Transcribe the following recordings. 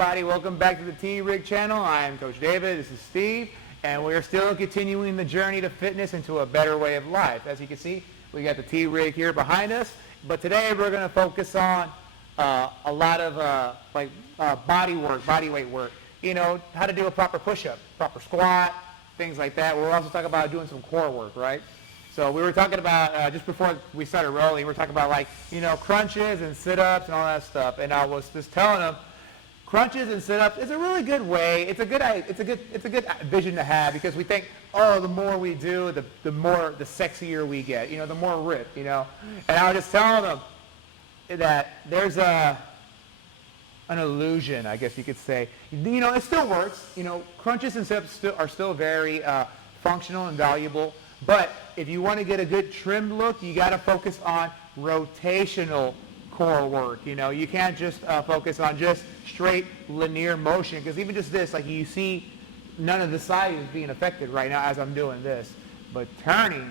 everybody. Welcome back to the T-Rig channel. I am Coach David. This is Steve. And we're still continuing the journey to fitness and to a better way of life. As you can see, we got the T-Rig here behind us. But today we're going to focus on a lot of body work, body weight work. You know, how to do a proper push-up, proper squat, things like that. We're also talking about doing some core work, right? So we were talking about, just before we started rolling, we were talking about crunches and sit-ups and all that stuff. And I was just telling them, crunches and sit-ups is a really good way. It's a good vision to have, because we think, oh, the more we do, the sexier we get. You know, the more ripped. You know, and I was just telling them that there's an illusion, I guess you could say. You know, it still works. You know, crunches and sit-ups are still very functional and valuable. But if you want to get a good trimmed look, you got to focus on rotational core work. You know, you can't just focus on just straight linear motion, because even just this, like you see, none of the side is being affected right now as I'm doing this. But turning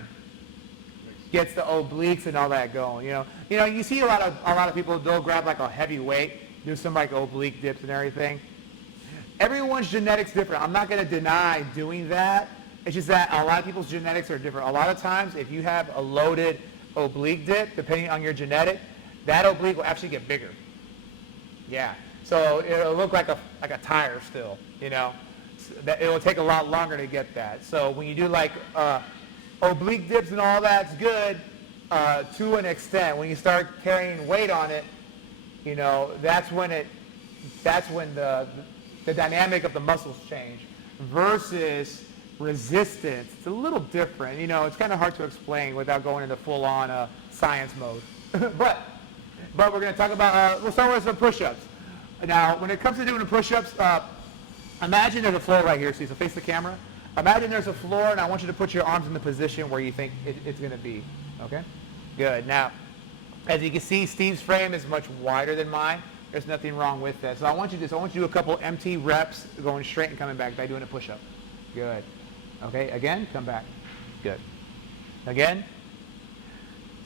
gets the obliques and all that going. You know, you see a lot of people, they'll grab like a heavy weight, do some like oblique dips and everything. Everyone's genetics different. I'm not going to deny doing that. It's just that a lot of people's genetics are different. A lot of times, if you have a loaded oblique dip, depending on your genetic, that oblique will actually get bigger. Yeah. So it'll look like a tire still, you know. It will take a lot longer to get that. So when you do like oblique dips and all that's good to an extent. When you start carrying weight on it, you know, that's when the dynamic of the muscles change versus resistance. It's a little different. You know, it's kind of hard to explain without going into full-on science mode. but we're going to talk about, we'll start with some push-ups. Now, when it comes to doing the push-ups, imagine there's a floor right here. So face the camera. Imagine there's a floor, and I want you to put your arms in the position where you think it's going to be. Okay? Good. Now, as you can see, Steve's frame is much wider than mine. There's nothing wrong with that. So I want you to do a couple empty reps going straight and coming back by doing a push-up. Good. Okay, again, come back. Good. Again.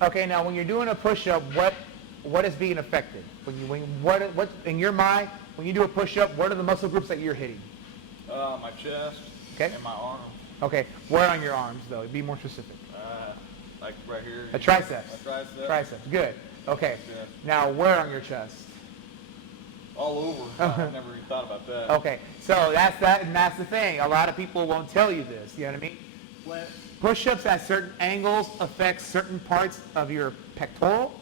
Okay, now when you're doing a push-up, what is being affected? What in your mind, when you do a push-up, what are the muscle groups that you're hitting? My chest. Okay. And my arms. Okay, where on your arms though? Be more specific. Like right here. A triceps. A tricep. Triceps. Good. Okay. Yeah. Now where on your chest? All over. I never even thought about that. Okay, so that's the thing. A lot of people won't tell you this. You know what I mean? When push-ups at certain angles affect certain parts of your pectoral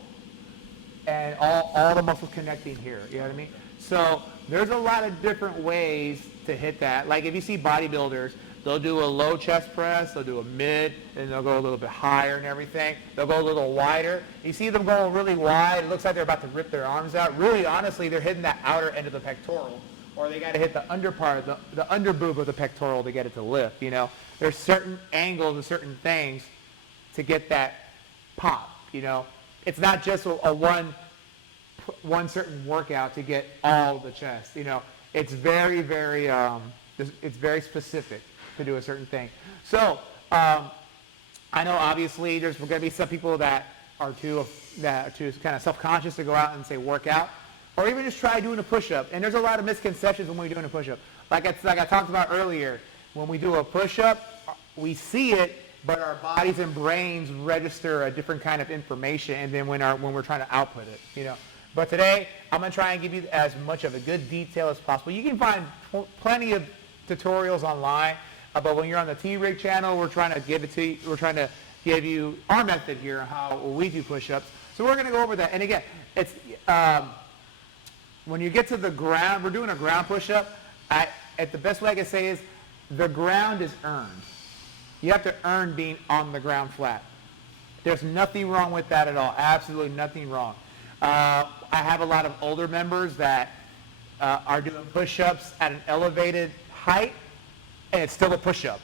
and all the muscles connecting here. You know what I mean? So there's a lot of different ways to hit that. Like if you see bodybuilders, they'll do a low chest press, they'll do a mid, and they'll go a little bit higher and everything. They'll go a little wider. You see them going really wide. It looks like they're about to rip their arms out. Really, honestly, they're hitting that outer end of the pectoral, or they got to hit the under part, the under boob of the pectoral to get it to lift. You know, there's certain angles and certain things to get that pop. You know, it's not just a one certain workout to get all the chest. You know, it's very, very it's very specific to do a certain thing. So I know obviously there's going to be some people that are too kind of self-conscious to go out and say work out, or even just try doing a push-up. And there's a lot of misconceptions when we're doing a push-up. Like I talked about earlier, when we do a push-up, we see it, but our bodies and brains register a different kind of information, and then when we're trying to output it, you know. But today, I'm going to try and give you as much of a good detail as possible. You can find plenty of tutorials online, but when you're on the T-Rig channel, we're trying to give it to you. We're trying to give you our method here on how we do push-ups. So we're going to go over that. And again, it's when you get to the ground, we're doing a ground push-up. The best way I can say is the ground is earned. You have to earn being on the ground flat. There's nothing wrong with that at all. Absolutely nothing wrong. I have a lot of older members that are doing push-ups at an elevated height, and it's still a push-up.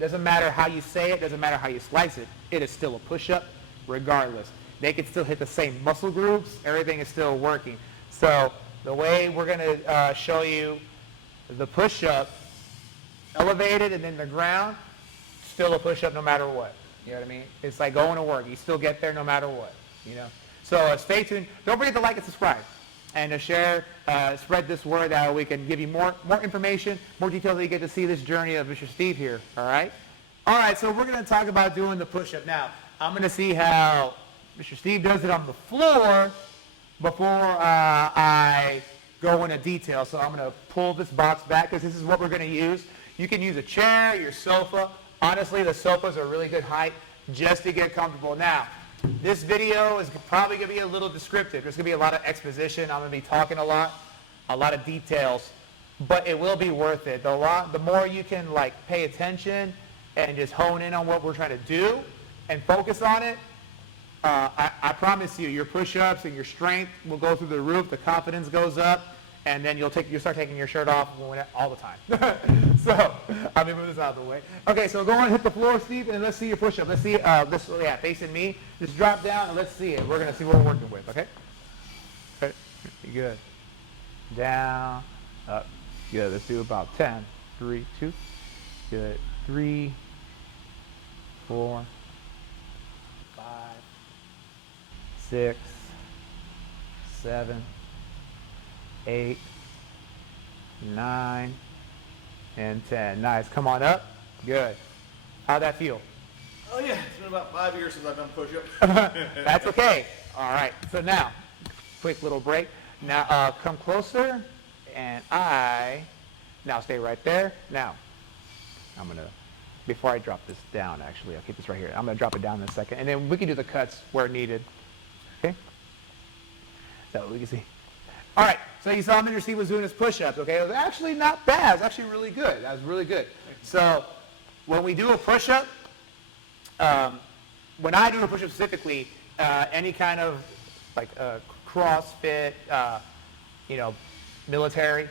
Doesn't matter how you say it, doesn't matter how you slice it, it is still a push-up regardless. They can still hit the same muscle groups, everything is still working. So the way we're going to show you the push-up, elevated and then the ground, still a push-up no matter what. You know what I mean? It's like going to work. You still get there no matter what, you know? So stay tuned. Don't forget to like and subscribe. and to share, spread this word that we can give you more information, more details that you get to see this journey of Mr. Steve here, all right? All right, so we're going to talk about doing the push-up. Now, I'm going to see how Mr. Steve does it on the floor before I go into detail. So I'm going to pull this box back because this is what we're going to use. You can use a chair, your sofa. Honestly, the sofa's a really good height just to get comfortable. Now, this video is probably going to be a little descriptive. There's going to be a lot of exposition. I'm going to be talking a lot of details, but it will be worth it. The more you can like pay attention and just hone in on what we're trying to do and focus on it, I promise you, your push-ups and your strength will go through the roof. The confidence goes up, and then you'll start taking your shirt off all the time. So, I'll move this out of the way. Okay, so go on and hit the floor, Steve, and let's see your push-up. Let's see, facing me. Just drop down and let's see it. We're going to see what we're working with, okay? Okay, good. Down, up. Good, let's do about 10. 3, 2. Good. 3, 4, 5, 6, 7, 8, 9, and 10. Nice. Come on up. Good. How'd that feel? Oh yeah, it's been about 5 years since I've done push-ups. That's okay. All right. So now, quick little break. Now, come closer, and now stay right there. Now, I'm going to, before I drop this down, actually, I'll keep this right here. I'm going to drop it down in a second, and then we can do the cuts where needed. Okay? So we can see. All right, so you saw Mr. Steve was doing his push-ups, okay? It was actually not bad. It was actually really good. That was really good. So when we do a push-up, when I do a push-up specifically, any kind of like CrossFit, military,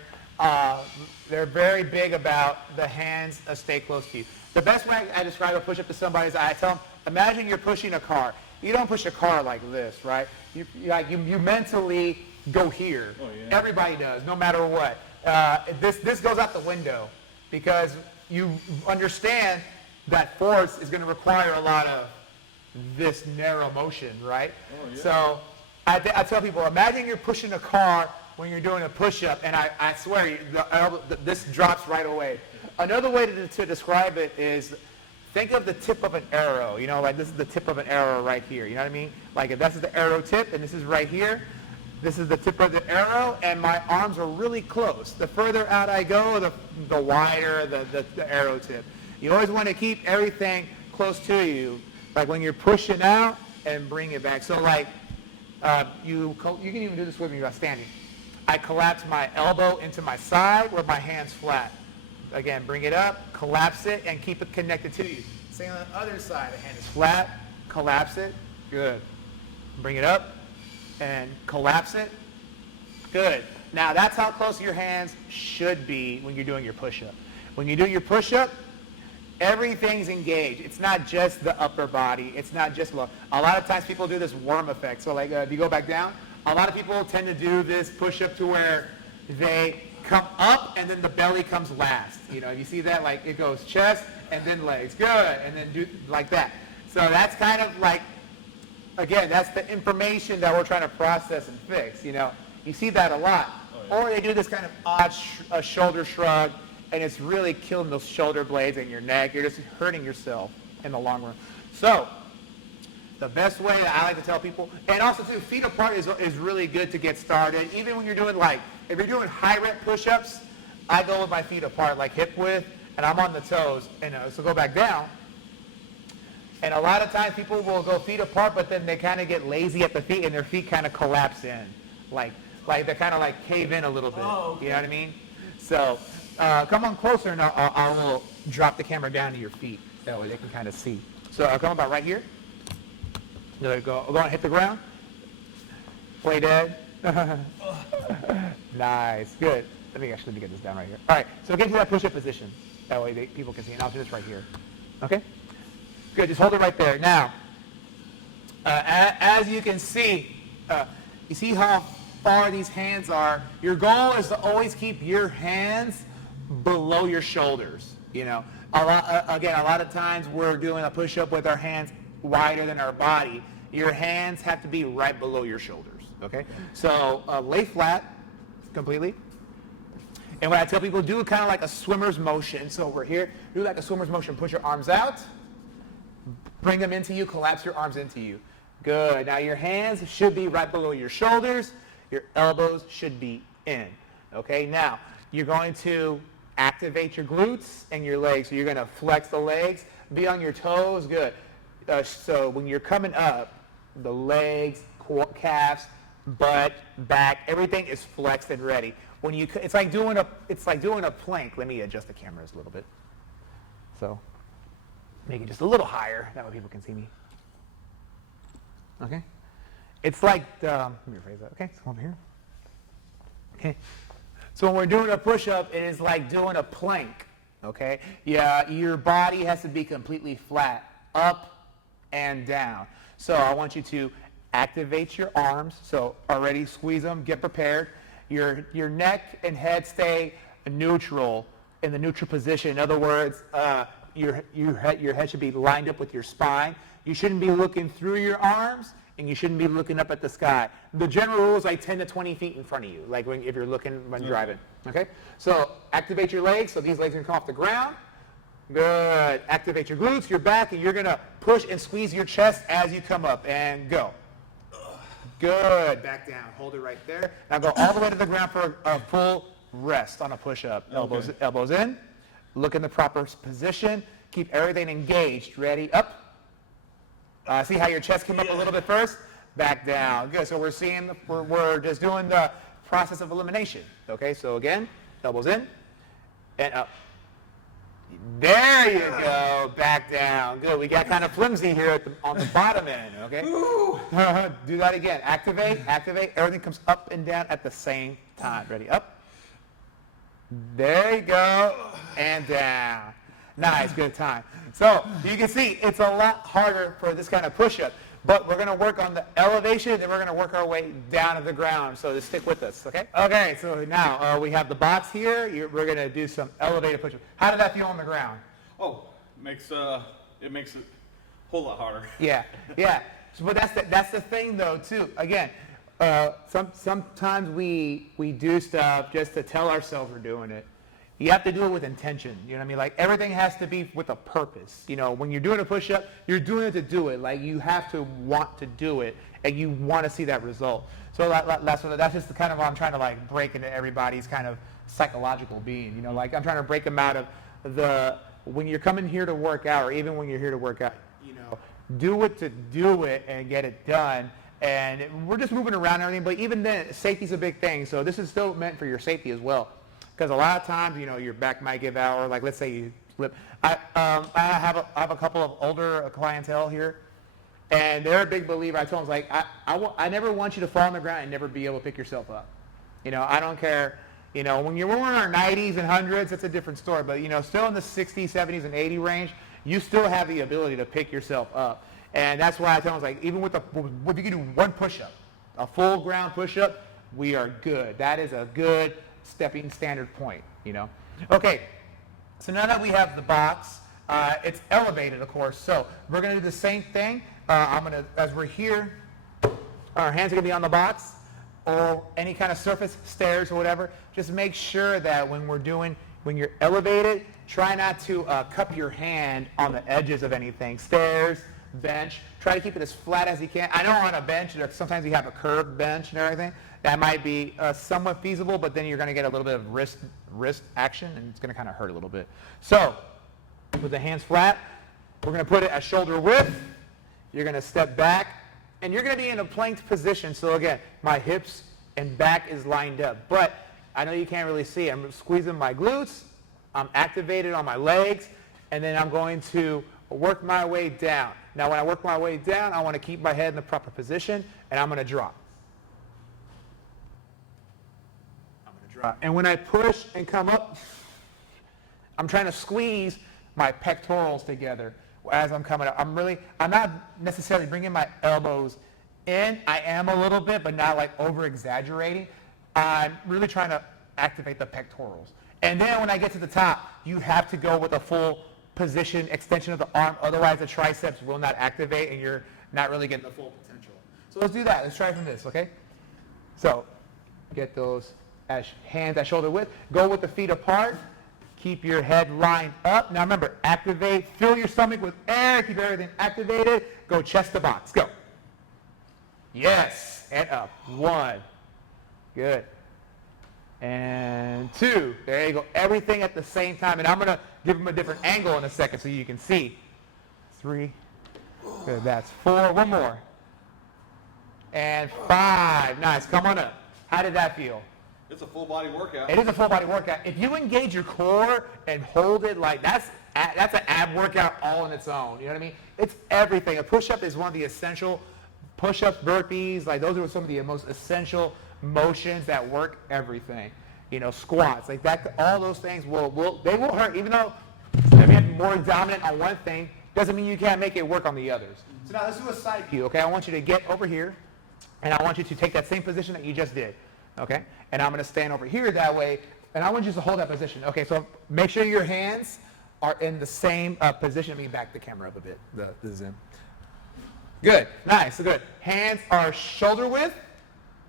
they're very big about the hands stay close to you. The best way I describe a push-up to somebody is I tell them, imagine you're pushing a car. You don't push a car like this, right? You mentally go here. Oh, yeah. Everybody does, no matter what. This goes out the window because you understand that force is going to require a lot of this narrow motion, right? Oh, yeah. So I tell people, imagine you're pushing a car when you're doing a push-up, and I swear, this drops right away. Another way to describe it is, think of the tip of an arrow. You know, like this is the tip of an arrow right here. You know what I mean? Like if this is the arrow tip, and this is right here. This is the tip of the arrow, and my arms are really close. The further out I go, the wider the arrow tip. You always want to keep everything close to you, like when you're pushing out and bring it back. So like, you can even do this with me while standing. I collapse my elbow into my side where my hand's flat. Again, bring it up, collapse it, and keep it connected to you. Same on the other side. The hand is flat, collapse it. Good. Bring it up and collapse it. Good. Now that's how close your hands should be when you're doing your push-up. When you do your push-up, everything's engaged. It's not just the upper body. It's not just low. A lot of times people do this worm effect. So like, if you go back down, a lot of people tend to do this push-up to where they come up and then the belly comes last. You know, you see that? Like it goes chest and then legs. Good. And then do like that. So that's kind of like, again, that's the information that we're trying to process and fix. You know, you see that a lot. Oh, yeah. Or they do this kind of odd shoulder shrug, and it's really killing those shoulder blades and your neck. You're just hurting yourself in the long run. So the best way that I like to tell people, and also too, feet apart is really good to get started. Even when you're doing if you're doing high rep push-ups, I go with my feet apart, like hip width, and I'm on the toes. And so go back down. And a lot of times people will go feet apart, but then they kind of get lazy at the feet, and their feet kind of collapse in, like they kind of like cave in a little bit. Oh, okay. You know what I mean? So come on closer, and I will drop the camera down to your feet. That way they can kind of see. So come about right here. There you go. Go on, hit the ground. Play dead. Nice. Good. Let me get this down right here. All right. So get to that push-up position. That way people can see. And I'll do this right here. Okay? Good. Just hold it right there. Now, as you can see, you see how far these hands are. Your goal is to always keep your hands below your shoulders. You know, a lot of times we're doing a push-up with our hands wider than our body, your hands have to be right below your shoulders, okay? So lay flat completely. And what I tell people, do kind of like a swimmer's motion. So we're here, do like a swimmer's motion. Push your arms out, bring them into you, collapse your arms into you. Good. Now your hands should be right below your shoulders. Your elbows should be in. Okay, now you're going to activate your glutes and your legs. So you're going to flex the legs, be on your toes. Good. So when you're coming up, the legs, calves, butt, back, everything is flexed and ready. When you, it's like doing a plank. Let me adjust the cameras a little bit. So make it just a little higher. That way people can see me. Okay. It's like let me rephrase that. Okay, so over here. Okay. So when we're doing a push-up, it is like doing a plank. Okay. Yeah, your body has to be completely flat, up and down. So I want you to activate your arms. So already squeeze them, get prepared. Your neck and head stay neutral, in the neutral position. In other words, your head should be lined up with your spine. You shouldn't be looking through your arms, and you shouldn't be looking up at the sky. The general rule is like 10 to 20 feet in front of you, like if you're looking when driving. Okay? So activate your legs. So these legs are going to come off the ground. Good. Activate your glutes, your back, and you're going to push and squeeze your chest as you come up. And go. Good. Back down. Hold it right there. Now go all the way to the ground for a full rest on a push-up. Elbows in. Look in the proper position. Keep everything engaged. Ready? Up. See how your chest came up a little bit first? Back down. Good. So we're just doing the process of elimination. Okay. So again, elbows in and up. There you go. Back down. Good. We got kind of flimsy here on the bottom end. Okay. Do that again. Activate. Everything comes up and down at the same time. Ready? Up. There you go. And down. Nice. Good time. So you can see it's a lot harder for this kind of push-up. But we're going to work on the elevation, and we're going to work our way down to the ground. So just stick with us, okay? Okay, so now we have the box here. We're going to do some elevated push-ups. How did that feel on the ground? Oh, it makes it a whole lot harder. Yeah. So, but that's the thing, though, too. Again, sometimes we do stuff just to tell ourselves we're doing it. You have to do it with intention. You know what I mean? Like everything has to be with a purpose. You know, when you're doing a push-up, you're doing it to do it. Like you have to want to do it, and you want to see that result. So that's just the kind of what I'm trying to like break into everybody's kind of psychological being. You know, like I'm trying to break them out of when you're coming here to work out, or even when you're here to work out. You know, do it to do it and get it done. And we're just moving around and everything, but even then, safety's a big thing. So this is still meant for your safety as well. Because a lot of times, you know, your back might give out, or like let's say you slip. I have a couple of older clientele here, and they're a big believer. I told them, like, I never want you to fall on the ground and never be able to pick yourself up. You know, I don't care. You know, when we're in our 90s and 100s, it's a different story. But, you know, still in the 60s, 70s, and 80 range, you still have the ability to pick yourself up. And that's why I tell them, like, even if you can do one push-up, a full ground push-up, we are good. That is a good stepping standard point, you know. Okay, so now that we have the box, it's elevated, of course. So we're going to do the same thing. As we're here, our hands are going to be on the box or any kind of surface, stairs or whatever. Just make sure that when you're elevated, try not to cup your hand on the edges of anything. Stairs, bench, try to keep it as flat as you can. I know on a bench, sometimes you have a curved bench and everything. That might be somewhat feasible, but then you're going to get a little bit of wrist action, and it's going to kind of hurt a little bit. So with the hands flat, we're going to put it at shoulder width. You're going to step back, and you're going to be in a planked position. So again, my hips and back is lined up. But I know you can't really see. I'm squeezing my glutes. I'm activated on my legs, and then I'm going to work my way down. Now when I work my way down, I want to keep my head in the proper position, and I'm going to drop. And when I push and come up, I'm trying to squeeze my pectorals together as I'm coming up. I'm not necessarily bringing my elbows in. I am a little bit, but not like over exaggerating. I'm really trying to activate the pectorals. And then when I get to the top, you have to go with a full position, extension of the arm. Otherwise, the triceps will not activate, and not really getting the full potential. So let's do that. Let's try from this, okay? So get those hands at shoulder width. Go with the feet apart. Keep your head lined up. Now remember, activate. Fill your stomach with air. Keep everything activated. Go chest to box. Go. Yes. And up. 1. Good. And 2. There you go. Everything at the same time. And I'm going to give them a different angle in a second so you can see. 3. Good. That's 4. One more. And 5. Nice. Come on up. How did that feel? It's a full body workout. It is a full body workout. If you engage your core and hold it, like that's an ab workout all on its own. You know what I mean? It's everything. A push-up is one of the essential push-ups, burpees. Like those are some of the most essential motions that work everything. You know, squats, like that. All those things will hurt. Even though if you're more dominant on one thing, doesn't mean you can't make it work on the others. So now let's do a side view. Okay, I want you to get over here, and I want you to take that same position that you just did. Okay, and I'm going to stand over here that way, and I want you to hold that position. Okay, so make sure your hands are in the same position. Let me back the camera up a bit, the zoom. Good, nice, good. Hands are shoulder width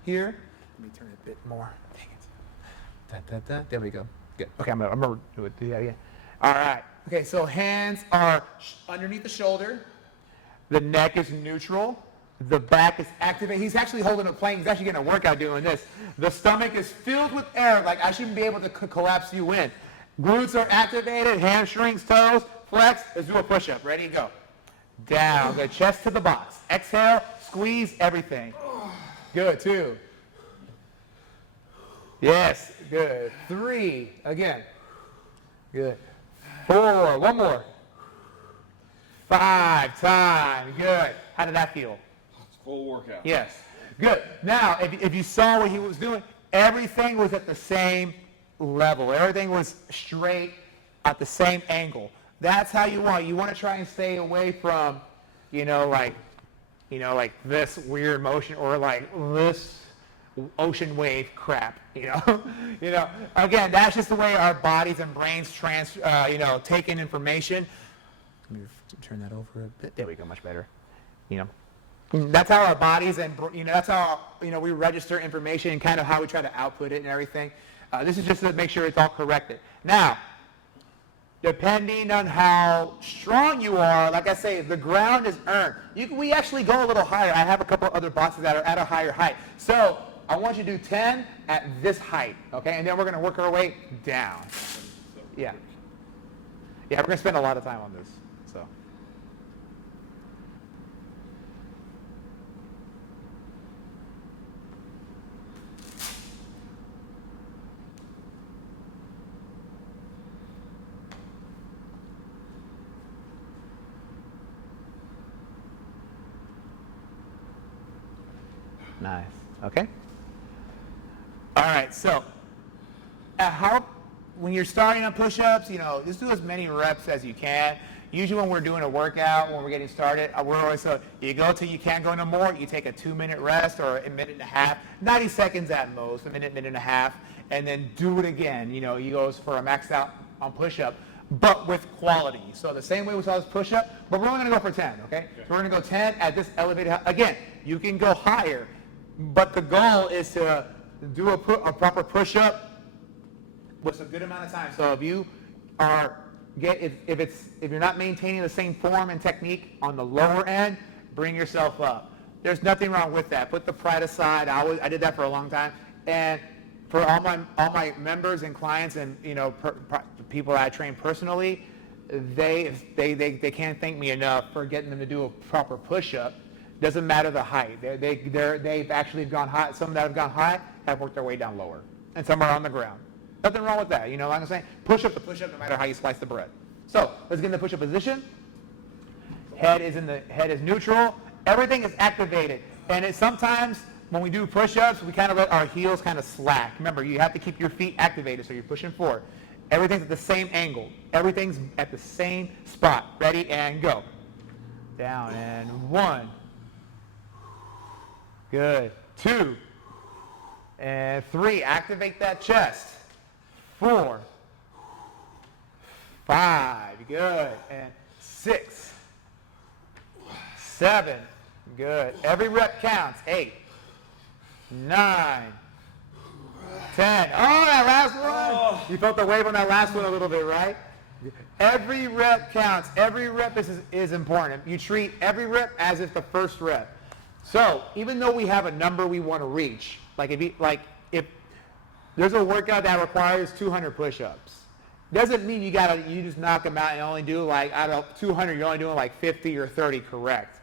here. Let me turn it a bit more. Dang it. There we go. Good. Okay, I'm gonna do that again. All right. Okay, so hands are underneath the shoulder. The neck is neutral. The back is activated. He's actually holding a plank. He's actually getting a workout doing this. The stomach is filled with air. Like I shouldn't be able to collapse you in. Glutes are activated. Hamstrings, toes, flex. Let's do a push-up. Ready? Go. Down. Good. Chest to the box. Exhale. Squeeze everything. Good. 2. Yes. Good. 3. Again. Good. 4. One more. 5. Time. Good. How did that feel? Full workout. Yes. Good. Now, if you saw what he was doing, everything was at the same level. Everything was straight at the same angle. That's how you want. You want to try and stay away from, like this weird motion or like this ocean wave crap. Again, that's just the way our bodies and brains take in information. Let me turn that over a bit. There we go. Much better. That's how our bodies and that's how we register information and kind of how we try to output it and everything. This is just to make sure it's all corrected. Now, depending on how strong you are, like I say, the ground is earned. We actually go a little higher. I have a couple other boxes that are at a higher height. So I want you to do 10 at this height, okay? And then we're going to work our way down. Yeah. Yeah, we're going to spend a lot of time on this. So. Nice. Okay. All right. So, when you're starting on push-ups, just do as many reps as you can. Usually, when we're doing a workout, when we're getting started, we're always you go till you can't go no more. You take a 2-minute rest or a minute and a half, 90 seconds at most, a minute and a half, and then do it again. You go for a max out on push-up, but with quality. So the same way we saw this push-up, but we're only going to go for 10. Okay. So we're going to go 10 at this elevated. Again, you can go higher. But the goal is to do a proper push-up with a good amount of time. So if you are if you're not maintaining the same form and technique on the lower end, bring yourself up. There's nothing wrong with that. Put the pride aside. I did that for a long time. And for all my members and clients and people that I train personally, they can't thank me enough for getting them to do a proper push-up. Doesn't matter the height. They've actually gone high. Some that have gone high have worked their way down lower, and some are on the ground. Nothing wrong with that. Like I'm saying, push up to push up, no matter how you slice the bread. So let's get in the push-up position. Head is neutral. Everything is activated, and sometimes when we do push-ups, we kind of let our heels kind of slack. Remember, you have to keep your feet activated, so you're pushing forward. Everything's at the same angle. Everything's at the same spot. Ready and go. Down and 1. Good. 2. And 3. Activate that chest. 4. 5. Good. And 6. 7. Good. Every rep counts. 8, 9, 10. Oh, that last one. Oh. You felt the wave on that last one a little bit, right? Every rep counts. Every rep is important. You treat every rep as if the first rep. So even though we have a number we want to reach, like if there's a workout that requires 200 push-ups, doesn't mean you just knock them out and only do like out of 200 you're only doing like 50 or 30 correct.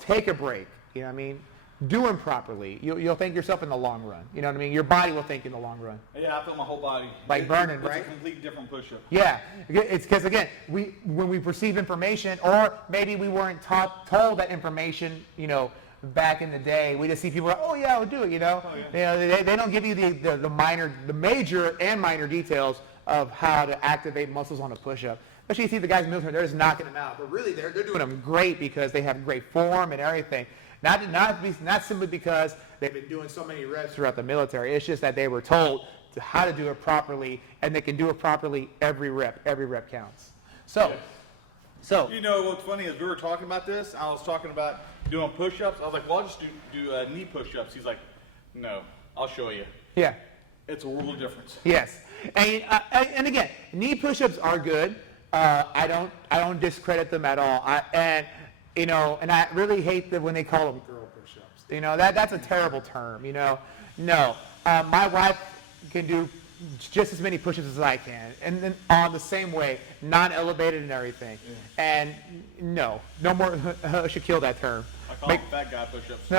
Take a break. You know what I mean? Do them properly. You'll thank yourself in the long run. You know what I mean? Your body will thank you in the long run. Yeah, I feel my whole body. Like burning, it's right? It's a complete different push-up. Yeah, it's because again, when we perceive information, or maybe we weren't told that information, back in the day, we just see people like, oh yeah, I'll do it, Oh, yeah. they don't give you the major and minor details of how to activate muscles on a push-up. Especially you see the guys in the military, they're just knocking them out, but really they're doing them great because they have great form and everything. Not simply because they've been doing so many reps throughout the military. It's just that they were told how to do it properly, and they can do it properly every rep. Every rep counts. So, What's funny is we were talking about this. I was talking about doing push-ups. I was like, well, I'll just do knee push-ups. He's like, no, I'll show you. yeah. It's a world of difference. Yes, and again, knee push-ups are good. I don't discredit them at all. And I really hate that when they call them girl push-ups. That's a terrible term. No, my wife can do just as many push-ups as I can, and then on the same way, non-elevated and everything. Yeah. And no more. I should kill that term. I call them fat guy push-ups.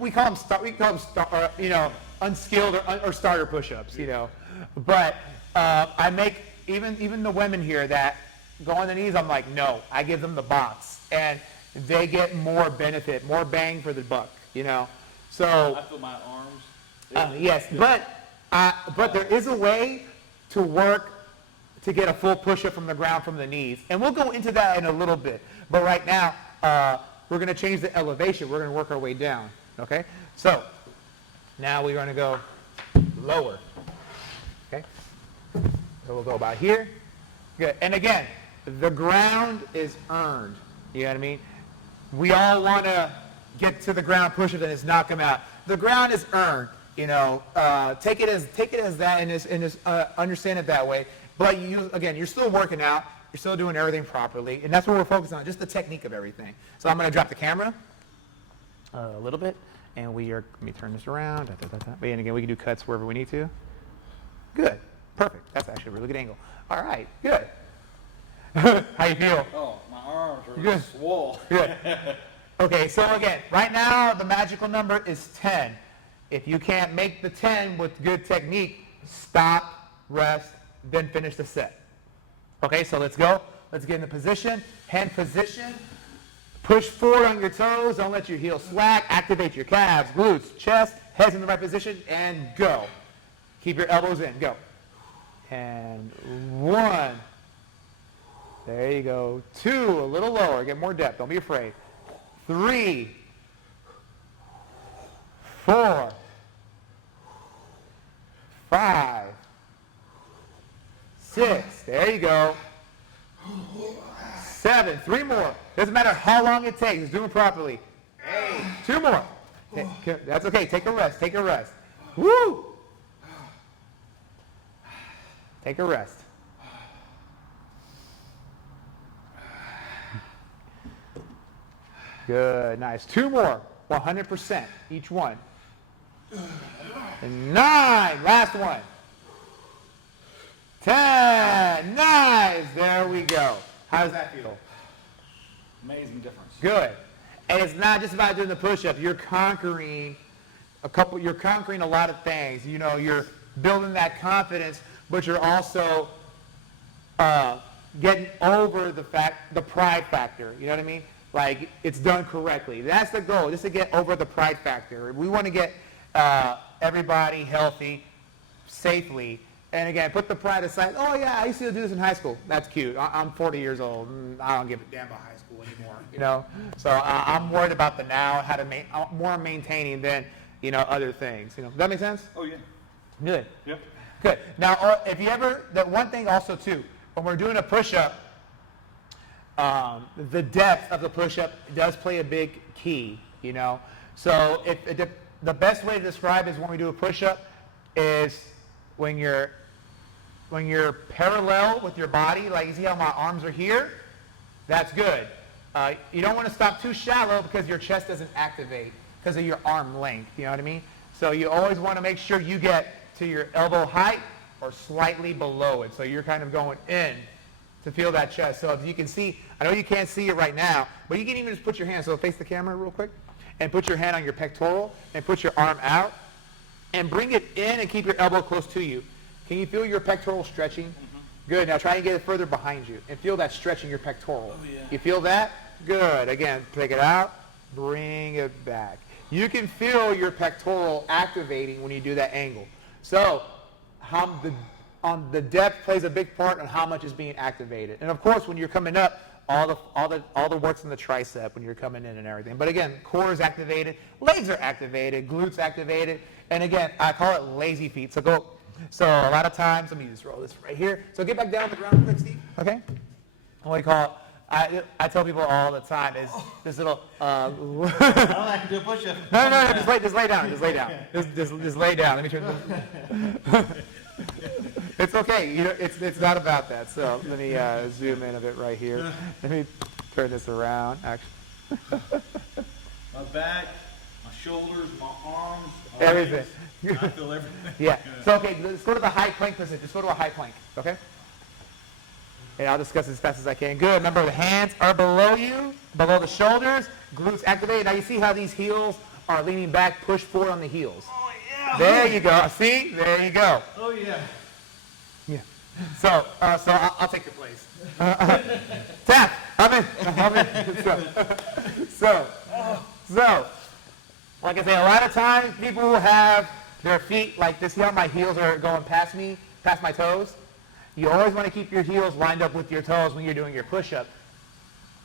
We call them unskilled or starter push-ups. But I make even the women here that go on the knees. I'm like, no, I give them the box, and they get more benefit, more bang for the buck. So I feel my arms. yes, but there is a way to work to get a full push-up from the ground from the knees, and we'll go into that in a little bit. But right now, we're going to change the elevation. We're going to work our way down. Okay, so now we're going to go lower. Okay, so we'll go about here. Good, and again, the ground is earned. You know what I mean? We all want to get to the ground push-ups and just knock them out. The ground is earned. Take it as that and understand it that way. But you're still working out. You're still doing everything properly, and that's what we're focused on, just the technique of everything. So I'm going to drop the camera a little bit, and let me turn this around. And again, we can do cuts wherever we need to. Good, perfect. That's actually a really good angle. All right, good. How you feel? Oh, my arms are Good. swole. Good. Okay, so again, right now the magical number is 10. If you can't make the 10 with good technique, stop, rest, then finish the set. Okay, so let's go. Let's get in the position. Hand position. Push forward on your toes. Don't let your heels slack. Activate your calves, glutes, chest, head's in the right position, and go. Keep your elbows in. Go. And 1. There you go. 2, a little lower. Get more depth. Don't be afraid. 3, 4, 5, 6. There you go. 7. 3 more. Doesn't matter how long it takes. Just do it properly. 8. 2 more. That's okay. Take a rest. Take a rest. Woo! Take a rest. Good. Nice. 2 more. 100% each one. And 9. Last one. 10. Nice. There we go. How does that feel? Amazing difference. Good. And it's not just about doing the push-up. You're conquering a lot of things. You're building that confidence, but you're also getting over the pride factor. You know what I mean? Like, it's done correctly. That's the goal, just to get over the pride factor. We want to get everybody healthy, safely. And again, put the pride aside. Oh, yeah, I used to do this in high school. That's cute. I'm 40 years old. I don't give a damn about high school anymore. So I'm worried about the now, how to more maintaining than, other things. Does that make sense? Oh, yeah. Good. Yep. Good. Now, if you ever, that one thing also, too, when we're doing a push-up, the depth of the push-up does play a big key, you know. So the best way to describe is when we do a push-up is when you're parallel with your body, like you see how my arms are here, that's good. You don't want to stop too shallow because your chest doesn't activate because of your arm length, you know what I mean? So you always want to make sure you get to your elbow height or slightly below it. So you're kind of going in to feel that chest. So if you can see, I know you can't see it right now, but you can even just put your hand, so face the camera real quick, and put your hand on your pectoral and put your arm out and bring it in and keep your elbow close to you. Can you feel your pectoral stretching? Mm-hmm. Good. Now try and get it further behind you and feel that stretch in your pectoral. Oh, yeah. You feel that? Good. Again, take it out, bring it back. You can feel your pectoral activating when you do that angle. So the depth plays a big part on how much is being activated. And of course, when you're coming up, all the work's in the tricep when you're coming in and everything. But again, core is activated, legs are activated, glutes activated, and again, I call it lazy feet. So a lot of times, let me just roll this right here. So get back down on the ground quick, Steve. Okay. What we call it, I tell people all the time is this little. I don't like to do a push-up. No, just lay down. Just lay down. Let me turn. It's okay. You know, it's not about that. So let me zoom in a bit right here. Let me turn this around. Actually, my back, my shoulders, my arms, my everything. legs. I feel everything. Yeah. So okay, let's go to the high plank position. Just go to a high plank. Okay. And I'll discuss as fast as I can. Good. Remember, the hands are below you, below the shoulders. Glutes activated. Now you see how these heels are leaning back, push forward on the heels. Oh yeah. There you go. See? There you go. Oh yeah. Yeah. So I'll take your place. Tap. I'm in. So, like I say, a lot of times people will have their feet like this. See how my heels are going past me, past my toes? You always want to keep your heels lined up with your toes when you're doing your push-up.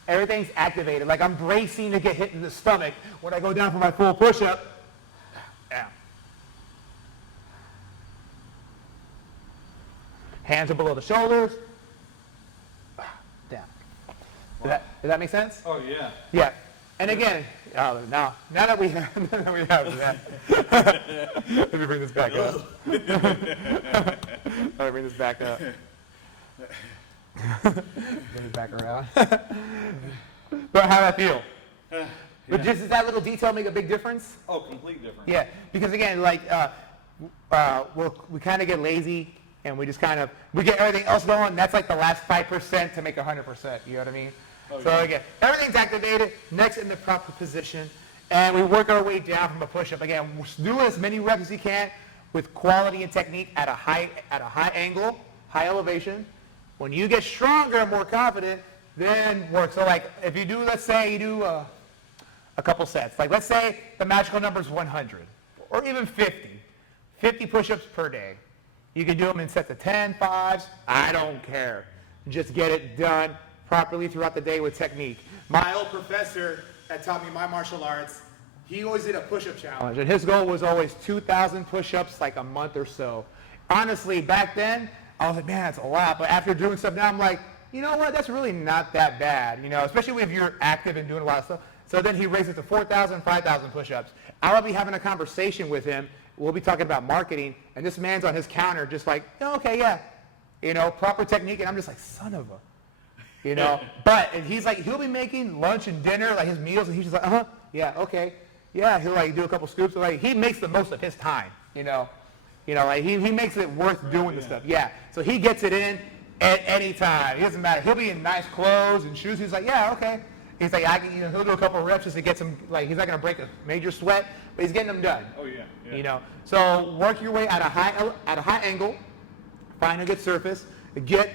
Everything's activated. Like I'm bracing to get hit in the stomach when I go down for my full push-up. Down. Hands are below the shoulders. Down. Does that make sense? Oh yeah. Yeah. And again, now that we have that, let me bring this back up. Let me bring this back up. Bring this back around. But how that feel? But just does that little detail make a big difference? Oh, complete difference. Yeah, because again, like we kind of get lazy and we just we get everything else going. That's like the last 5% to make 100%. You know what I mean? Oh, so yeah. again, everything's activated, next in the proper position, and we work our way down from a push-up. Again, do as many reps as you can with quality and technique at a high angle, high elevation. When you get stronger and more confident, then work. So like if you do, let's say you do a couple sets. Like let's say the magical number is 100 or even 50. 50 push-ups per day. You can do them in sets of 10, 5s. I don't care. Just get it done properly throughout the day with technique. My old professor that taught me my martial arts, he always did a push-up challenge, and his goal was always 2,000 push-ups like a month or so. Honestly, back then, I was like, man, that's a lot. But after doing stuff now, I'm like, you know what? That's really not that bad, you know, especially if you're active and doing a lot of stuff. So then he raised it to 4,000, 5,000 push-ups. I'll be having a conversation with him. We'll be talking about marketing, and this man's on his counter just like, oh, okay, yeah, you know, proper technique. And I'm just like, son of a, you know. But and he's like, he'll be making lunch and dinner, like his meals, and he's just like, yeah, okay. Yeah, he'll like do a couple scoops. Like he makes the most of his time, you know. You know, like he makes it worth doing the stuff. Yeah. So he gets it in at any time. It doesn't matter. He'll be in nice clothes and shoes. He's like, yeah, okay. He's like, he'll do a couple of reps just to get some, like he's not going to break a major sweat, but he's getting them done. Oh yeah. You know. So work your way at a high angle, find a good surface, get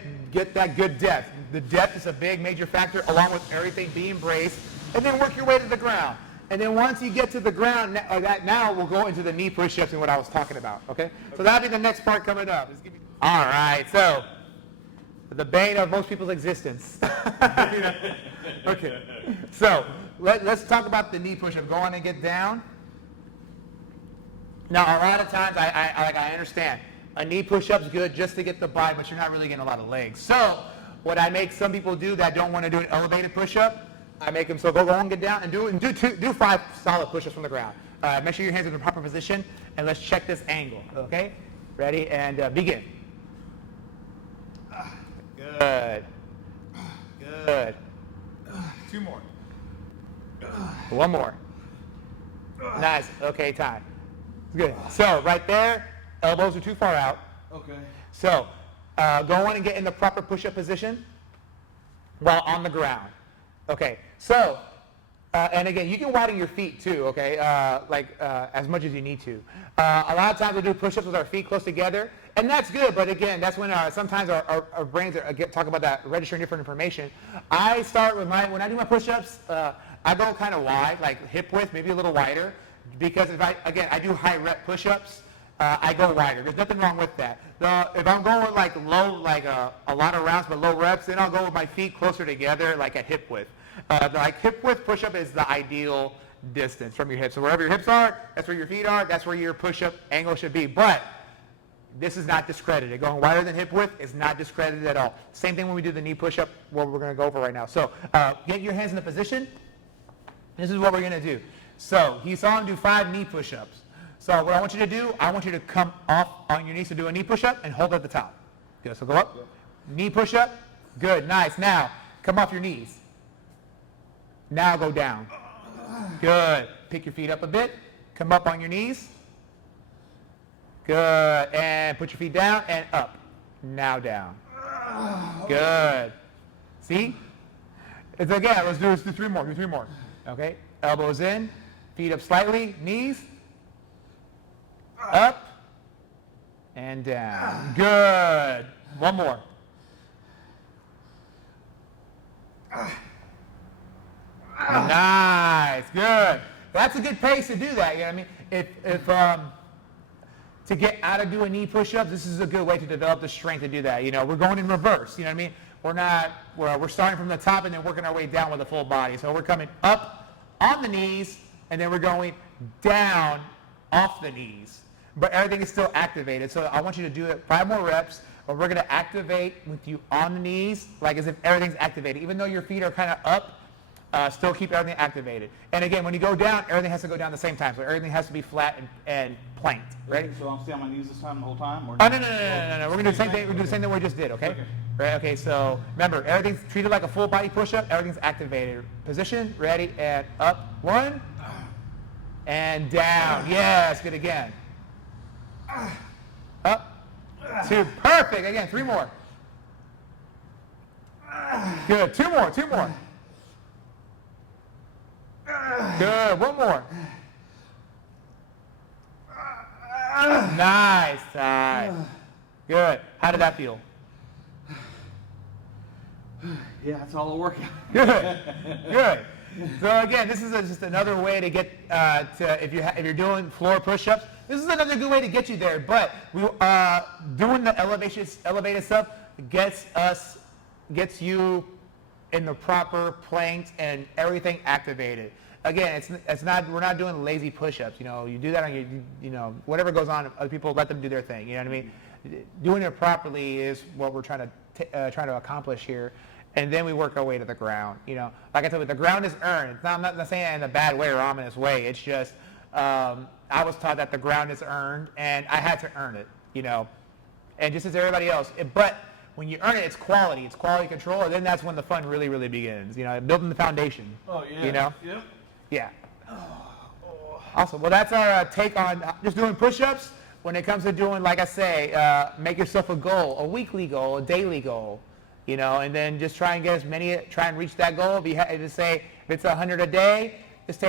that good depth. The depth is a big major factor along with everything being braced, and then work your way to the ground. And then once you get to the ground, now we'll go into the knee push-ups and what I was talking about, okay? So that'll be the next part coming up. All right, so the bane of most people's existence. You know? Okay, so let's talk about the knee push-up. Go on and get down. Now, a lot of times, I understand. A knee push-up's good just to get the body, but you're not really getting a lot of legs. So what I make some people do that don't want to do an elevated push-up, I make them so go and get down and do 5 solid push-ups from the ground. Make sure your hands are in the proper position, and let's check this angle, okay? Ready, and begin. Good. Good. 2 more. 1 more. Nice. Okay, time. Good. So right there, elbows are too far out. Okay. So go on and get in the proper push-up position while on the ground. Okay. So, and again, you can widen your feet too, okay, as much as you need to. A lot of times we do push-ups with our feet close together, and that's good, but again, that's when sometimes our brains talk about that, registering different information. I start with when I do my push-ups, I go kind of wide, like hip width, maybe a little wider, because I do high rep push-ups, I go wider. There's nothing wrong with that. If I'm going like low, like a lot of rounds but low reps, then I'll go with my feet closer together, like at hip width. Like hip width push-up is the ideal distance from your hips. So wherever your hips are, that's where your feet are, that's where your push-up angle should be. But this is not discredited. Going wider than hip width is not discredited at all. Same thing when we do the knee push-up, what we're going to go over right now. So get your hands in the position. This is what we're going to do. So he saw him do 5 knee push-ups. So what I want you to do, I want you to come off on your knees to do a knee push-up and hold at the top. Good, so go up. Knee push-up. Good, nice. Now, come off your knees. Now go down. Good. Pick your feet up a bit. Come up on your knees. Good. And put your feet down and up. Now down. Good. See? It's again, let's do 3 more. Do 3 more. Okay? Elbows in. Feet up slightly. Knees. Up. And down. Good. 1 more. Nice, good. That's a good pace to do that. You know what I mean? If to get out of doing knee push-ups, this is a good way to develop the strength to do that. You know, we're going in reverse. You know what I mean? We're starting from the top and then working our way down with the full body. So we're coming up on the knees and then we're going down off the knees. But everything is still activated. So I want you to do it 5 more reps. But we're going to activate with you on the knees, like as if everything's activated. Even though your feet are kind of up, still keep everything activated. And again, when you go down, everything has to go down at the same time. So everything has to be flat and planked. Ready? So I'm staying on my knees this time the whole time? Or Oh, no. We're going to do the same thing. We're going to do the same thing we just did, okay? Right, okay, so remember, everything's treated like a full body push-up. Everything's activated. Position, ready, and up. 1. And down. Yes, good again. Up. 2. Perfect. Again, 3 more. Good. 2 more. Good. 1 more. Nice. Good. How did that feel? Yeah, it's all a workout. Good. So again, this is just another way to get if you're doing floor push-ups. This is another good way to get you there. But doing the elevated stuff gets you in the proper planks and everything activated. Again, we're not doing lazy push-ups. You know, you do that on your whatever goes on. Other people, let them do their thing. You know what I mean? Doing it properly is what we're trying to accomplish here. And then we work our way to the ground. You know, like I told you, the ground is earned. I'm not saying it in a bad way or ominous way. It's just I was taught that the ground is earned, and I had to earn it. You know, and just as everybody else. But when you earn it, it's quality. It's quality control, and then that's when the fun really, really begins. You know, building the foundation. Oh yeah. You know. Yep. Yeah. Awesome. Well, that's our take on just doing push-ups. When it comes to doing, like I say, make yourself a goal, a weekly goal, a daily goal. You know, and then just try and get try and reach that goal. If it's 100 a day, just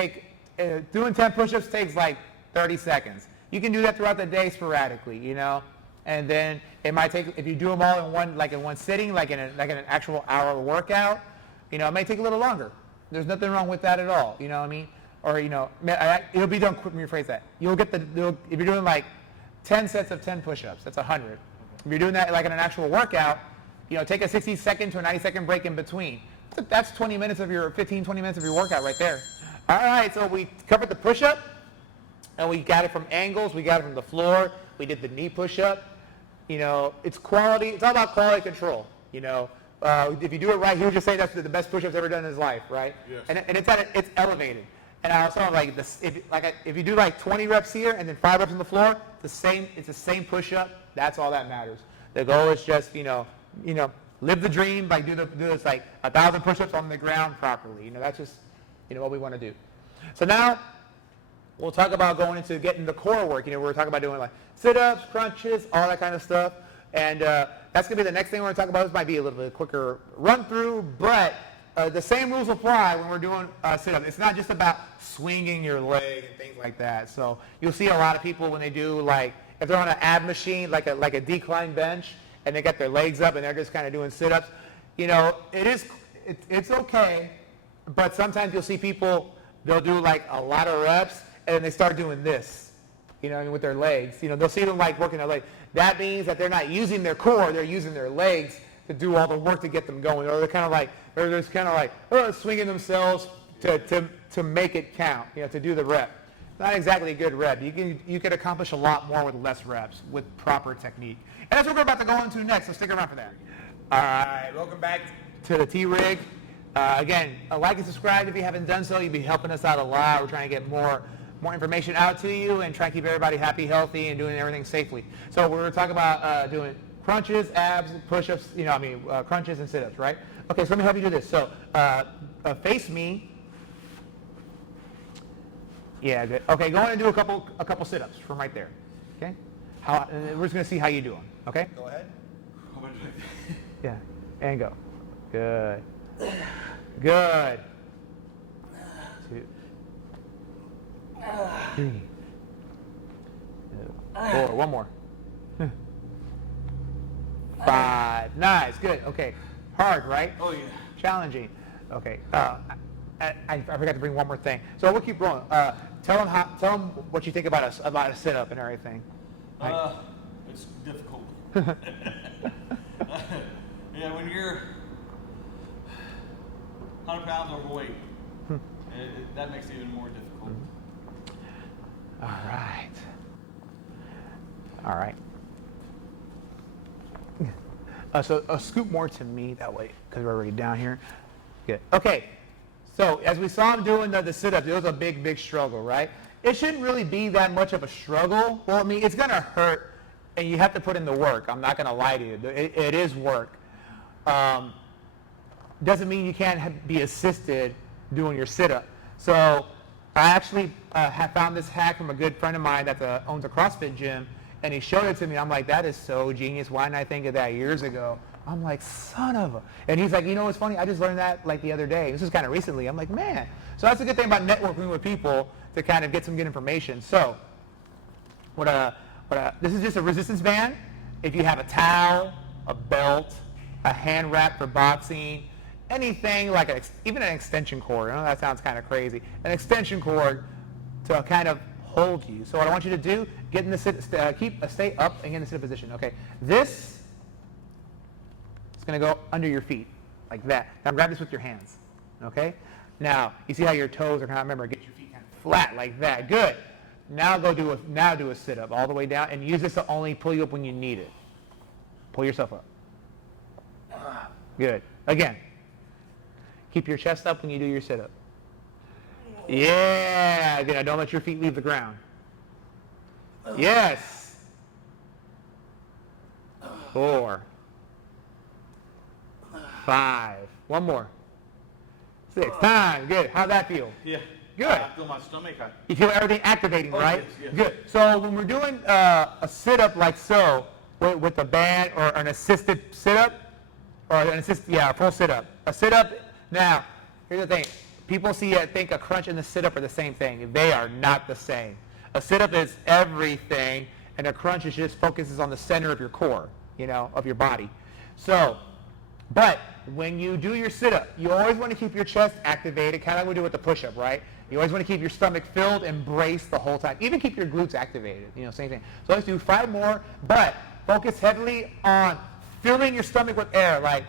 doing 10 push-ups takes like 30 seconds. You can do that throughout the day sporadically, you know, and then it might take, if you do them all in one sitting, like in an actual hour workout, you know, it may take a little longer. There's nothing wrong with that at all, you know what I mean? Or, you know, it'll be done quick when you rephrase that. If you're doing like 10 sets of 10 push-ups, that's 100. If you're doing that like in an actual workout, you know, take a 60-second to a 90-second break in between. That's 20 minutes of your 15, 20 minutes of your workout right there. All right, so we covered the push-up, and we got it from angles. We got it from the floor. We did the knee push-up. You know, it's quality. It's all about quality control. You know, if you do it right, he would just say that's the best push-ups ever done in his life, right? Yes. And it's elevated. And I also like this. If you do like 20 reps here and then 5 reps on the floor, it's the same push-up. That's all that matters. The goal is just live the dream. Like do this like 1,000 push-ups on the ground properly. That's just what we want to do. So now we'll talk about going into getting the core work. We're talking about doing like sit-ups, crunches, all that kind of stuff. And that's going to be the next thing we're going to talk about. This might be a little bit quicker run through, but the same rules apply when we're doing sit-ups. It's not just about swinging your leg and things like that. So you'll see a lot of people when they do like, if they're on an ab machine, like a decline bench, and they got their legs up and they're just kind of doing sit-ups. It's okay, but sometimes you'll see people, they'll do like a lot of reps, and then they start doing this, with their legs. They'll see them like working their legs. That means that they're not using their core, they're using their legs to do all the work to get them going. Or they're just kind of like swinging themselves to make it count, to do the rep. Not exactly a good rep. You can accomplish a lot more with less reps, with proper technique. And that's what we're about to go into next, so stick around for that. All right, welcome back to the T-Rig. Again, like and subscribe if you haven't done so. You'll be helping us out a lot. We're trying to get more information out to you and try to keep everybody happy, healthy, and doing everything safely. So we're going to talk about doing crunches, abs, push-ups, crunches and sit-ups, right? Okay, so let me help you do this. So face me. Yeah, good. Okay, go on and do a couple sit-ups from right there. Okay? We're just going to see how you do them. Okay? Go ahead. Yeah, and go. Good. Good. 2, 3, 4. One more. 5. Nice. Good. Okay. Hard, right? Oh, yeah. Challenging. Okay. I forgot to bring one more thing. So we'll keep rolling. Tell them what you think about a sit-up and everything. Right? It's difficult. Yeah, when you're 100 pounds overweight, that makes it even more difficult. All right. So scoot more to me that way, because we're already down here. Good. Okay. So as we saw him doing the sit-ups, it was a big struggle, right? It shouldn't really be that much of a struggle. Well, I mean, it's going to hurt, and you have to put in the work. I'm not going to lie to you. It is work. Doesn't mean you can't be assisted doing your sit-up. So I actually have found this hack from a good friend of mine that owns a CrossFit gym, and he showed it to me. I'm like, that is so genius. Why didn't I think of that years ago? I'm like, son of a. And he's like, what's funny? I just learned that like the other day. This is kind of recently. I'm like, man. So that's a good thing about networking with people to kind of get some good information. So this is just a resistance band. If you have a towel, a belt, a hand wrap for boxing, anything like even an extension cord. I know that sounds kind of crazy. An extension cord to kind of hold you. So what I want you to do, get in the stay up and get in the sit position. Okay. This is going to go under your feet like that. Now grab this with your hands. Okay. Now you see how your toes are kind of, remember, get your feet kind of flat like that. Good. Now do a sit up all the way down and use this to only pull you up when you need it. Pull yourself up. Good. Again. Keep your chest up when you do your sit up. Yeah. Again, don't let your feet leave the ground. Yes. 4. 5. One more. 6. Time. Good. How'd that feel? Yeah. Good. I feel my stomach. You feel everything activating, right? Yes. Good. So when we're doing a sit-up like so, with a band or an assisted sit-up, or a full sit-up. A sit-up, now, here's the thing. People think a crunch and a sit-up are the same thing. They are not the same. A sit-up is everything, and a crunch just focuses on the center of your core, of your body. So, but when you do your sit-up, you always want to keep your chest activated, kind of like we do with the push-up, right? You always want to keep your stomach filled and braced the whole time. Even keep your glutes activated, same thing. So let's do 5 more, but focus heavily on filling your stomach with air. Like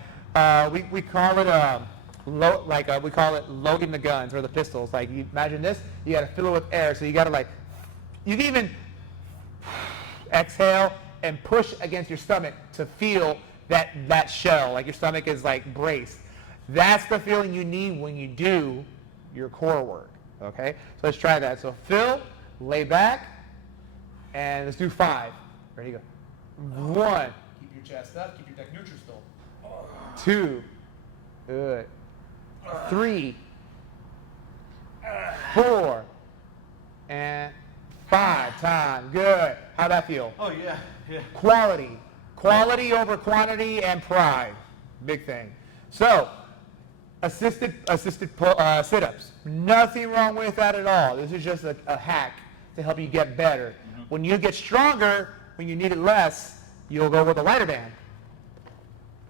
we call it we call it loading the guns or the pistols. Like you imagine this, you got to fill it with air. So you got to you can even exhale and push against your stomach to feel that shell, like your stomach is like braced. That's the feeling you need when you do your core work, okay? So let's try that. So Phil, lay back, and let's do 5. Ready, go. 1. Keep your chest up, keep your neck neutral still. 2. Good. 3. 4. And 5. Time. Good. How'd that feel? Oh, yeah. Yeah. Quality. Quality over quantity and pride. Big thing. So, assisted sit-ups. Nothing wrong with that at all. This is just a hack to help you get better. Mm-hmm. When you get stronger, when you need it less, you'll go with a lighter band.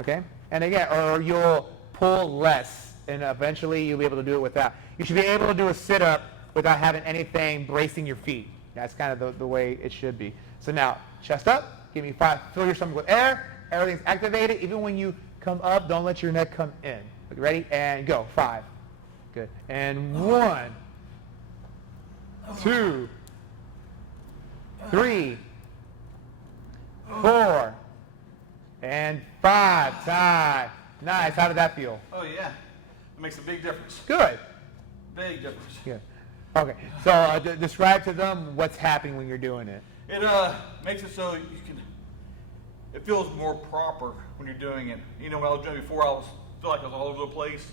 Okay? And again, or you'll pull less, and eventually you'll be able to do it without. You should be able to do a sit-up without having anything bracing your feet. That's kind of the way it should be. So now, chest up. Give me 5. Fill your stomach with air. Everything's activated. Even when you come up, don't let your neck come in. Okay, ready? And go. 5. Good. And 1, 2, 3, 4, and 5. Time. Nice. How did that feel? Oh, yeah. It makes a big difference. Good. Big difference. Good. Okay. So describe to them what's happening when you're doing it. It makes it so you can. It feels more proper when you're doing it. You know, when I was doing it before, feel like I was all over the place.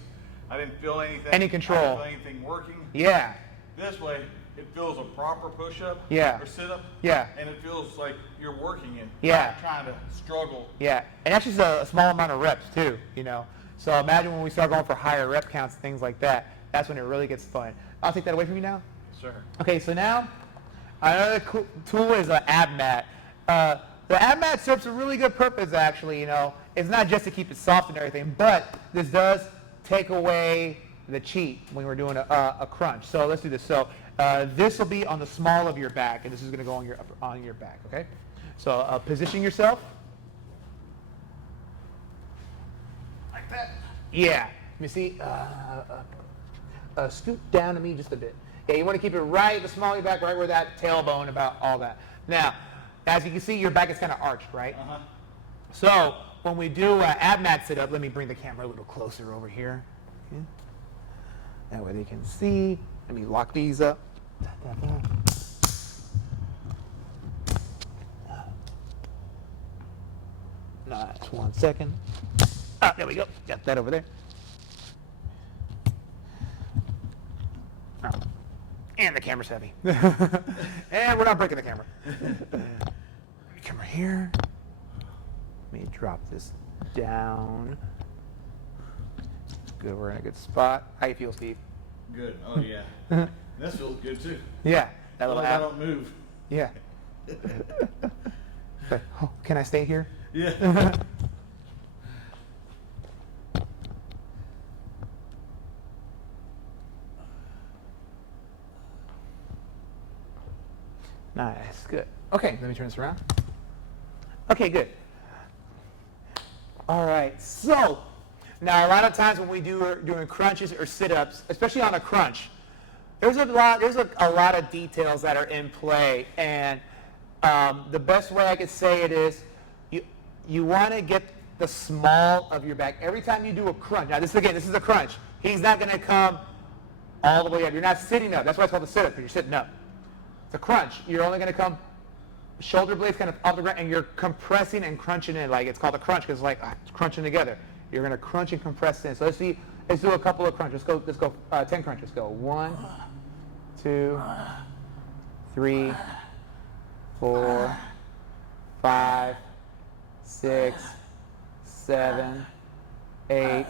I didn't feel anything. Any control. I didn't feel anything working. Yeah. This way, it feels a proper push-up. Yeah. Or sit-up. Yeah. And it feels like you're working it. Yeah. Not trying to struggle. Yeah. And that's just a small amount of reps too, you know. So imagine when we start going for higher rep counts, things like that. That's when it really gets fun. I'll take that away from you now. Sure. Okay, so now another cool tool is an ab mat. The ab mat serves a really good purpose, actually. You know, it's not just to keep it soft and everything, but this does take away the cheat when we're doing a crunch. So let's do this. So this will be on the small of your back, and this is going to go on your back. Okay. So position yourself. Like that. Yeah. Let me see. Scoot down to me just a bit. Yeah, you want to keep it right, the small of your back, right where that tailbone, about all that. Now, as you can see, your back is kind of arched, right? Uh-huh. So when we do ab mat sit-up, let me bring the camera a little closer over here. Okay. That way they can see. Let me lock these up. Nice. 1 second. Ah, there we go. Got that over there. Oh. And the camera's heavy. And we're not breaking the camera. Camera here. Let me drop this down. Good, we're in a good spot. How you feel, Steve? Good. Oh yeah. This feels good too. Yeah. That little I don't move. Yeah. Oh, can I stay here? Yeah. Nice, good. Okay, let me turn this around. Okay, good. All right, so now a lot of times when we doing crunches or sit-ups, especially on a crunch, there's a lot of details that are in play, and the best way I could say it is you want to get the small of your back every time you do a crunch. Now this is a crunch. He's not going to come all the way up. You're not sitting up. That's why it's called a sit-up, because you're sitting up. It's a crunch. You're only going to come shoulder blades kind of off the ground, and you're compressing and crunching in. Like it's called a crunch because it's like it's crunching together. You're going to crunch and compress in. So let's do a couple of crunches. Let's go 10 crunches. Go 1, 2, 3, 4, 5, 6, 7, 8,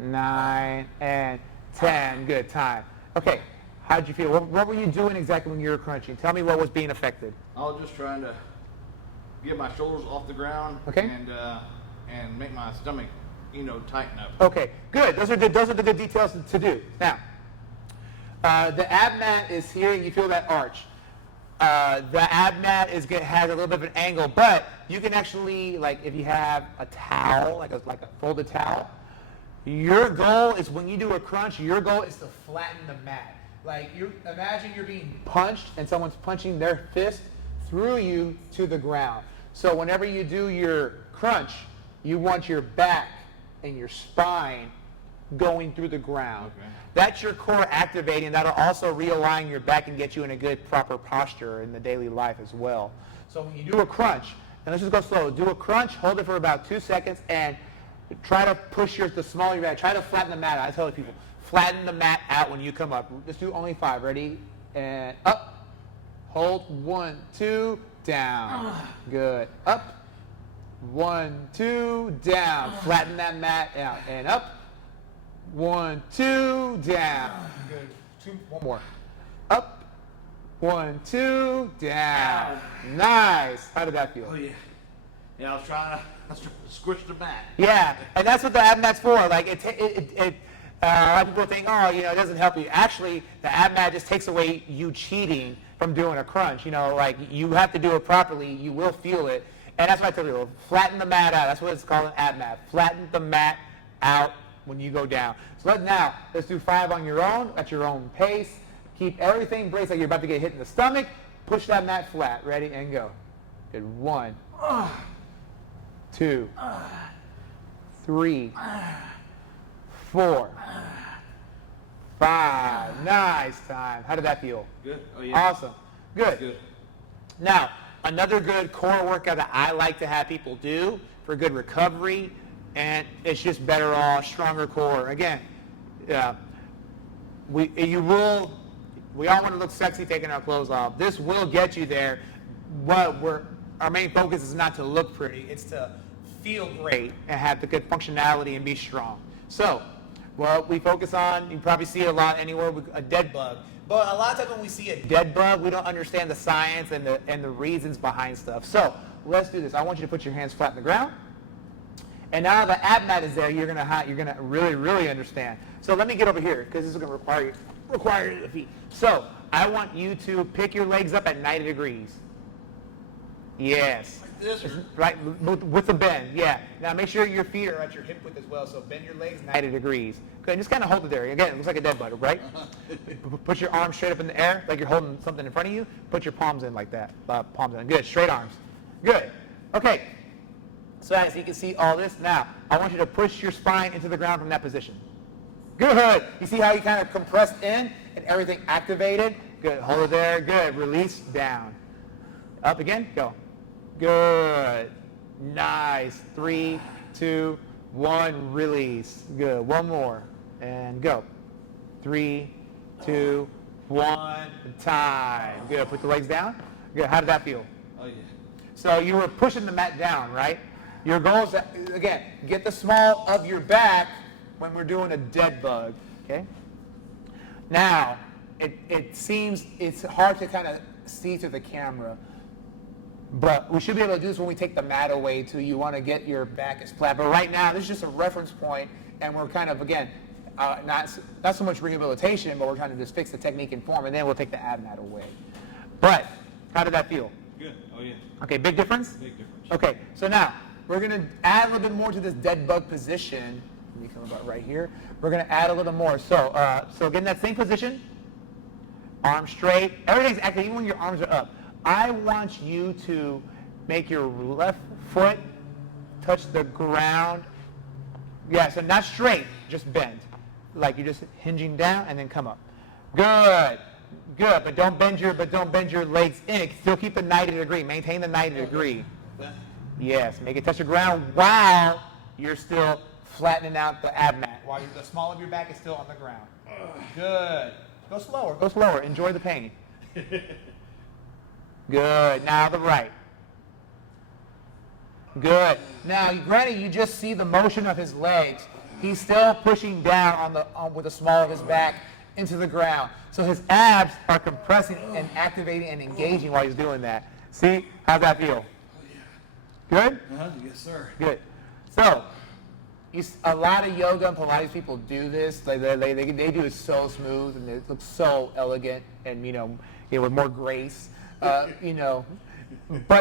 9, and 10. Good. Time. Okay. How'd you feel? What were you doing exactly when you were crunching? Tell me what was being affected. I was just trying to get my shoulders off the ground. Okay. And make my stomach, tighten up. Okay, good. Those are the good details to do. Now, the ab mat is here, and you feel that arch. The ab mat has a little bit of an angle, but you can actually, like, if you have a towel, like a folded towel, your goal is when you do a crunch, your goal is to flatten the mat. Like, imagine you're being punched and someone's punching their fist through you to the ground. So whenever you do your crunch, You want your back and your spine going through the ground. Okay. That's your core activating. That'll also realign your back and get you in a good, proper posture in the daily life as well. So when you do a crunch, and let's just go slow. Do a crunch, hold it for about 2 seconds, and try to push the smaller your back. Try to flatten the mat out. I tell people, flatten the mat out when you come up. Let's do only 5. Ready? And up. Hold. 1, 2, down. Good. Up. 1, 2, down. Flatten that mat out. And up. 1, 2, down. Good. One more. Up. 1, 2, down. Nice. How did that feel? Oh yeah. Yeah, I was trying to squish the mat. Yeah, and that's what the ab mat's for. Like a lot of people think, oh, it doesn't help you. Actually, the ab mat just takes away you cheating from doing a crunch. Like you have to do it properly. You will feel it, and that's why I tell people, flatten the mat out. That's what it's called, an ab mat. Flatten the mat out when you go down. So let's do 5 on your own at your own pace. Keep everything braced like you're about to get hit in the stomach. Push that mat flat. Ready and go. Good. 1, 2, 3, 4, 5. Nice time. How did that feel? Good. Oh yeah. Awesome. Good. Good. Now, another good core workout that I like to have people do for good recovery, and it's just better off, stronger core. Again, we all want to look sexy taking our clothes off. This will get you there. Our main focus is not to look pretty. It's to feel great and have the good functionality and be strong. So, what we focus on, you probably see it a lot anywhere, a dead bug. But a lot of times when we see a dead bug, we don't understand the science and the reasons behind stuff. So, let's do this. I want you to put your hands flat on the ground. And now the ab mat is there, you're gonna really, really understand. So let me get over here, because this is gonna require your feet. So I want you to pick your legs up at 90 degrees. Yes. Like this? Right, with a bend, yeah. Now make sure your feet are at your hip width as well, so bend your legs 90 degrees. Good, and just kind of hold it there. Again, it looks like a dead bug, right? Put your arms straight up in the air, like you're holding something in front of you. Put your palms in like that, palms in. Good, straight arms. Good. Okay. So as you can see all this, now I want you to push your spine into the ground from that position. Good. You see how you kind of compressed in and everything activated? Good. Hold it there. Good. Release down. Up again. Go. Good. Nice. 3, 2, 1. Release. Good. One more. And go. 3, 2, 1. Time. Good. Put the legs down. Good. How did that feel? Oh yeah. So you were pushing the mat down, right? Your goal is, again, get the small of your back when we're doing a dead bug, okay? Now, it seems it's hard to kind of see through the camera, but we should be able to do this when we take the mat away too. You want to get your back as flat. But right now, this is just a reference point, and we're kind of, again, not so much rehabilitation, but we're trying to just fix the technique and form, and then we'll take the ab mat away. But how did that feel? Good. Oh yeah. Okay, big difference? Big difference. Okay, so now we're going to add a little bit more to this dead bug position. Let me come about right here. We're going to add a little more. So get in that same position, arms straight. Everything's active, even when your arms are up. I want you to make your left foot touch the ground. Yeah, so not straight, just bend. Like you're just hinging down and then come up. Good. Good, but don't bend your legs in. Still keep the 90 degree. Maintain the 90 degree. Yes, make it touch the ground while you're still flattening out the ab mat. While the small of your back is still on the ground. Good. Go slower. Go slower. Enjoy the pain. Good. Now the right. Good. Now, granted, you just see the motion of his legs. He's still pushing down with the small of his back into the ground. So his abs are compressing and activating and engaging while he's doing that. See? How's that feel? Good? Yes, sir. Good. So, a lot of yoga and Pilates people do this. They do it so smooth and it looks so elegant and, with more grace. But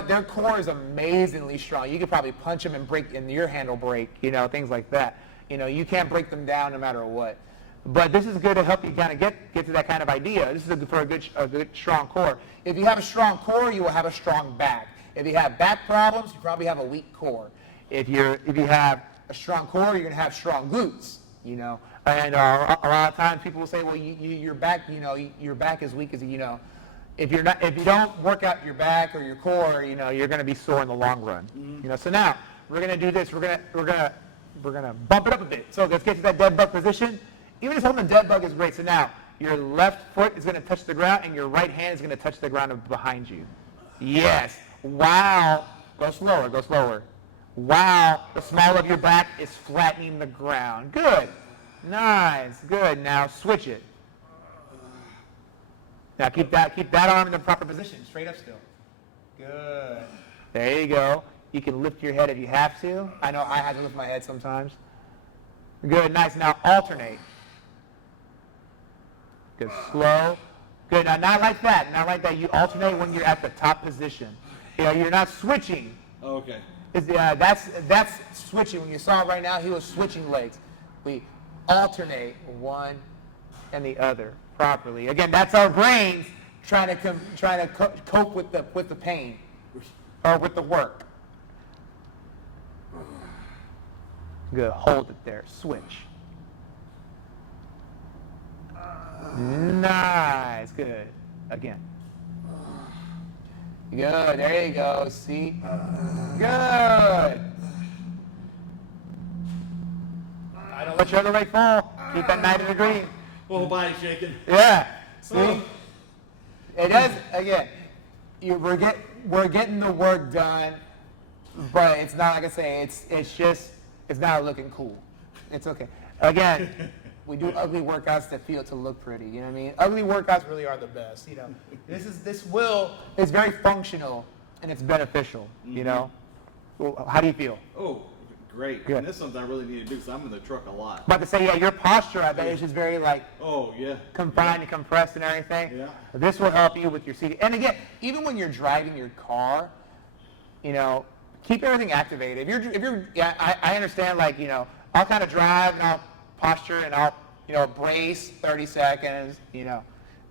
their core is amazingly strong. You could probably punch them and your hand will break, things like that. You can't break them down no matter what. But this is good to help you kind of get to that kind of idea. This is for a good strong core. If you have a strong core, you will have a strong back. If you have back problems, you probably have a weak core. If you have a strong core, you're going to have strong glutes, you know. And a lot of times people will say, well, your back, you know, your back is weak, as you know. If you don't work out your back or your core, you know, you're going to be sore in the long run. You know. So now we're going to do this. We're gonna bump it up a bit. So let's get to that dead bug position. Even just holding the dead bug is great. So now your left foot is going to touch the ground, and your right hand is going to touch the ground behind you. Yes. Wow. Go slower. Go slower. Wow. The small of your back is flattening the ground. Good. Nice. Good. Now switch it. Now keep that arm in the proper position. Straight up still. Good. There you go. You can lift your head if you have to. I know I have to lift my head sometimes. Good. Nice. Now alternate. Good. Slow. Good. Now not like that. Not like that. You alternate when you're at the top position. You know, you're not switching. Okay. That's switching. When you saw it right now, he was switching legs. We alternate one and the other properly. Again, that's our brains trying to cope with the pain or with the work. Good. Hold it there. Switch. Nice. Good. Again. Good. There you go. See? Good. I don't let your other leg fall. Keep that 90 degree. Whole body shaking. Yeah. See? It does. Again, we're getting the work done, but it's not like I say. It's not looking cool. It's okay. Again, we do ugly workouts to look pretty. You know what I mean? Ugly workouts really are the best. You know, it's very functional and it's beneficial. You know. Well, how do you feel? Oh, great. Good. And this is something I really need to do because I'm in the truck a lot. About to say, yeah, your posture, I bet, is just very Oh, yeah. confined and compressed and everything. Yeah. This will help you with your seating. And again, even when you're driving your car, you know, keep everything activated. I understand, like, you know, I'll kind of drive and I'll posture and I'll, you know, brace 30 seconds, you know,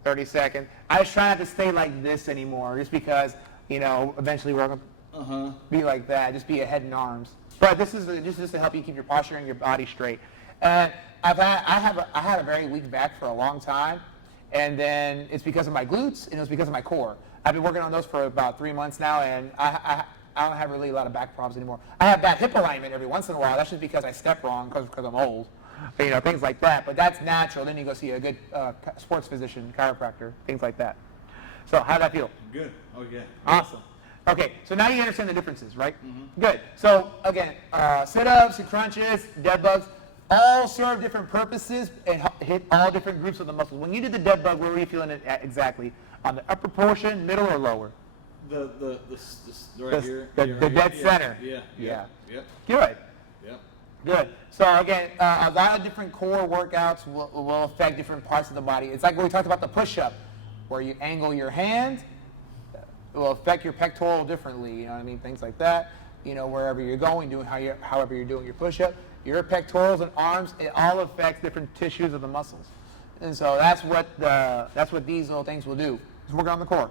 30 seconds. I just try not to stay like this anymore just because, you know, eventually we're going to be like that, just be a head and arms. But this is just to help you keep your posture and your body straight. And I had a very weak back for a long time, and then it's because of my glutes and it was because of my core. I've been working on those for about 3 months now, and I don't have really a lot of back problems anymore. I have bad hip alignment every once in a while. That's just because I step wrong because I'm old, you know, things like that. But that's natural. Then you go see a good sports physician, chiropractor, things like that. So how'd that feel? Good. Oh, yeah. Awesome. Okay, so now you understand the differences, right? Good. So again, sit-ups and crunches, dead bugs, all serve different purposes and hit all different groups of the muscles. When you did the dead bug, where were you feeling it at exactly? On the upper portion, middle, or lower? The right here. The dead center. Yeah. Yeah. Yep. Good. Yep. Good. So again, a lot of different core workouts will affect different parts of the body. It's like when we talked about the push-up, where you angle your hand. It will affect your pectoral differently, you know what I mean? Things like that. You know, wherever you're going, however you're doing your push-up, your pectorals and arms, it all affects different tissues of the muscles. And so that's what these little things will do. Is work on the core.